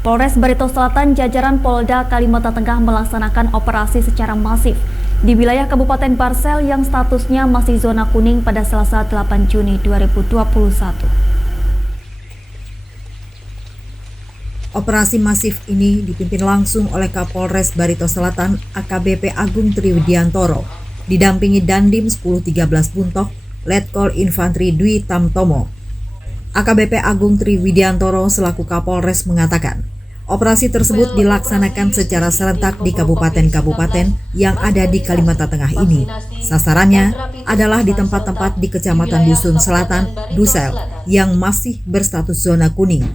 Polres Barito Selatan jajaran Polda Kalimantan Tengah melaksanakan operasi secara masif di wilayah Kabupaten Barsel yang statusnya masih zona kuning pada Selasa 8 Juni 2021. Operasi masif ini dipimpin langsung oleh Kapolres Barito Selatan AKBP Agung Triwidiantoro, didampingi Dandim 1013 Buntok, Letkol Infantri Dwi Tamtomo. AKBP Agung Triwidiantoro selaku Kapolres mengatakan, operasi tersebut dilaksanakan secara serentak di kabupaten-kabupaten yang ada di Kalimantan Tengah ini. Sasarannya adalah di tempat-tempat di Kecamatan Dusun Selatan, Dusel, yang masih berstatus zona kuning.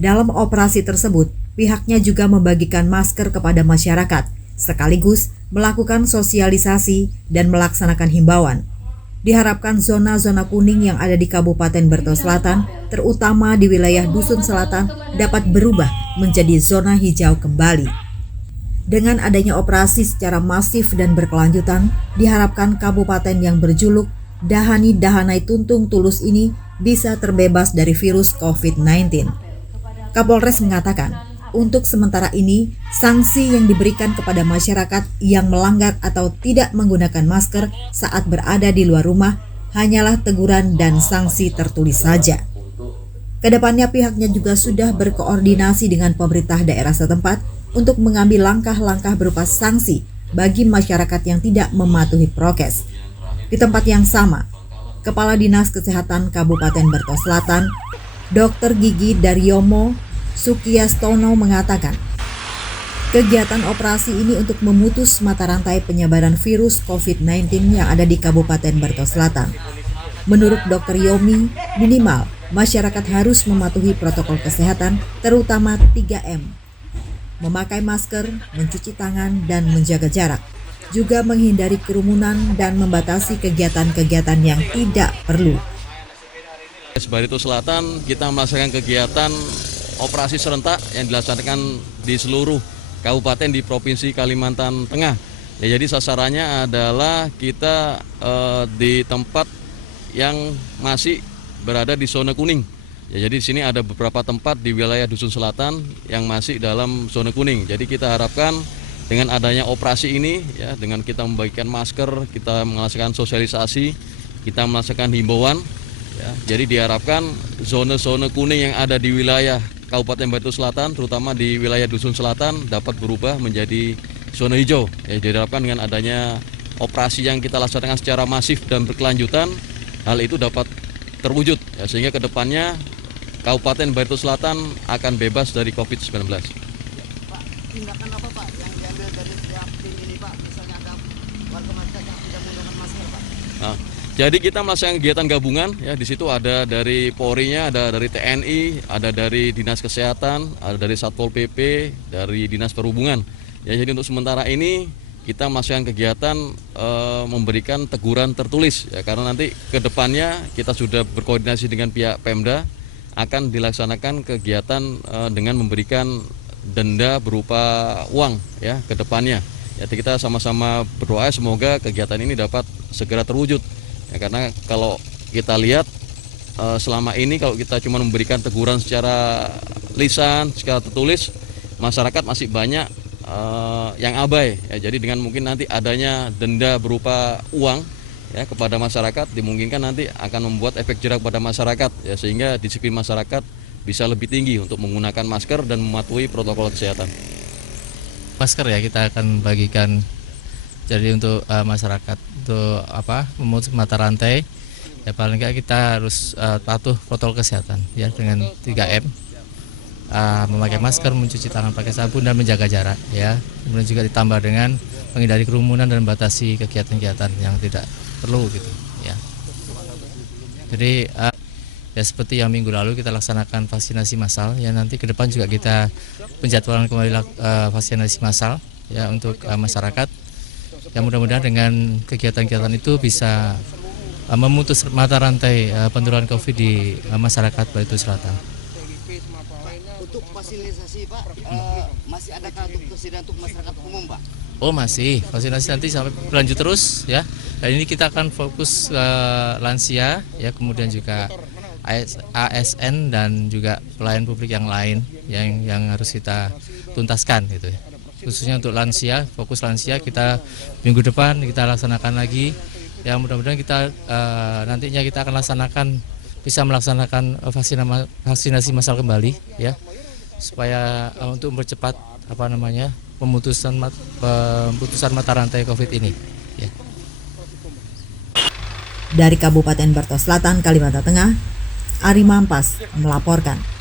Dalam operasi tersebut, pihaknya juga membagikan masker kepada masyarakat, sekaligus melakukan sosialisasi dan melaksanakan himbauan. Diharapkan zona-zona kuning yang ada di Kabupaten Barito Selatan, terutama di wilayah Dusun Selatan, dapat berubah menjadi zona hijau kembali. Dengan adanya operasi secara masif dan berkelanjutan, diharapkan kabupaten yang berjuluk Dahani Dahanai Tuntung Tulus ini bisa terbebas dari virus COVID-19. Kapolres mengatakan, untuk sementara ini, sanksi yang diberikan kepada masyarakat yang melanggar atau tidak menggunakan masker saat berada di luar rumah hanyalah teguran dan sanksi tertulis saja. Kedepannya pihaknya juga sudah berkoordinasi dengan pemerintah daerah setempat untuk mengambil langkah-langkah berupa sanksi bagi masyarakat yang tidak mematuhi prokes. Di tempat yang sama, Kepala Dinas Kesehatan Kabupaten Barito Selatan, Dr. Gigi Daryomo Sukiastono mengatakan, kegiatan operasi ini untuk memutus mata rantai penyebaran virus COVID-19 yang ada di Kabupaten Barito Selatan. Menurut Dr. Yomi, minimal masyarakat harus mematuhi protokol kesehatan, terutama 3M. Memakai masker, mencuci tangan, dan menjaga jarak. Juga menghindari kerumunan dan membatasi kegiatan-kegiatan yang tidak perlu. Barito Selatan kita melaksanakan kegiatan operasi serentak yang dilaksanakan di seluruh kabupaten di Provinsi Kalimantan Tengah. Ya, jadi sasarannya adalah kita di tempat yang masih berada di zona kuning. Ya, jadi di sini ada beberapa tempat di wilayah Dusun Selatan yang masih dalam zona kuning. Jadi kita harapkan dengan adanya operasi ini, ya, dengan kita membagikan masker, kita melaksanakan sosialisasi, kita melaksanakan himbauan. Ya, jadi diharapkan zona-zona kuning yang ada di wilayah Kabupaten Barito Selatan, terutama di wilayah Dusun Selatan, dapat berubah menjadi zona hijau. Ya, diharapkan dengan adanya operasi yang kita laksanakan secara masif dan berkelanjutan, hal itu dapat terwujud. Ya, sehingga kedepannya Kabupaten Barito Selatan akan bebas dari COVID-19. Pak, tindakan apa Pak yang diambil dari pihak tim ini Pak? Misalnya ada warga masyarakat yang tidak menggunakan masker Pak? Nah, jadi kita melaksanakan kegiatan gabungan, ya, di situ ada dari Polri-nya, ada dari TNI, ada dari Dinas Kesehatan, ada dari Satpol PP, dari Dinas Perhubungan. Ya, jadi untuk sementara ini kita melaksanakan kegiatan memberikan teguran tertulis, ya, karena nanti ke depannya kita sudah berkoordinasi dengan pihak Pemda akan dilaksanakan kegiatan dengan memberikan denda berupa uang, ya, ke depannya. Ya, kita sama-sama berdoa semoga kegiatan ini dapat segera terwujud. Ya, karena kalau kita lihat selama ini kalau kita cuma memberikan teguran secara lisan, secara tertulis, masyarakat masih banyak yang abai. Ya, jadi dengan mungkin nanti adanya denda berupa uang, ya, kepada masyarakat, dimungkinkan nanti akan membuat efek jerak pada masyarakat, ya, sehingga disiplin masyarakat bisa lebih tinggi untuk menggunakan masker dan mematuhi protokol kesehatan. Masker, ya, kita akan bagikan. Jadi untuk masyarakat untuk memutus mata rantai, ya, paling nggak kita harus patuh protokol kesehatan, ya, dengan 3M, memakai masker, mencuci tangan pakai sabun, dan menjaga jarak, ya. Kemudian juga ditambah dengan menghindari kerumunan dan batasi kegiatan-kegiatan yang tidak perlu, gitu, ya. Jadi ya seperti yang minggu lalu kita laksanakan vaksinasi massal, ya, nanti ke depan juga kita penjadwalan kembali vaksinasi massal, ya, untuk masyarakat. Ya, mudah-mudahan dengan kegiatan-kegiatan itu bisa memutus mata rantai penularan COVID di masyarakat Barito Selatan. Untuk fasilitasi Pak, masih adakah untuk tersediaan untuk masyarakat umum Pak? Oh, masih, vaksinasi nanti sampai berlanjut terus, ya. Dan ini kita akan fokus ke lansia, ya, kemudian juga ASN dan juga pelayan publik yang lain yang harus kita tuntaskan gitu ya. Khususnya untuk lansia, fokus lansia kita minggu depan kita laksanakan lagi. Ya mudah-mudahan kita nantinya kita akan bisa melaksanakan vaksinasi massal kembali ya, supaya untuk mempercepat pemutusan mata rantai COVID ini. Ya. Dari Kabupaten Barito Selatan, Kalimantan Tengah, Ari Mampas melaporkan.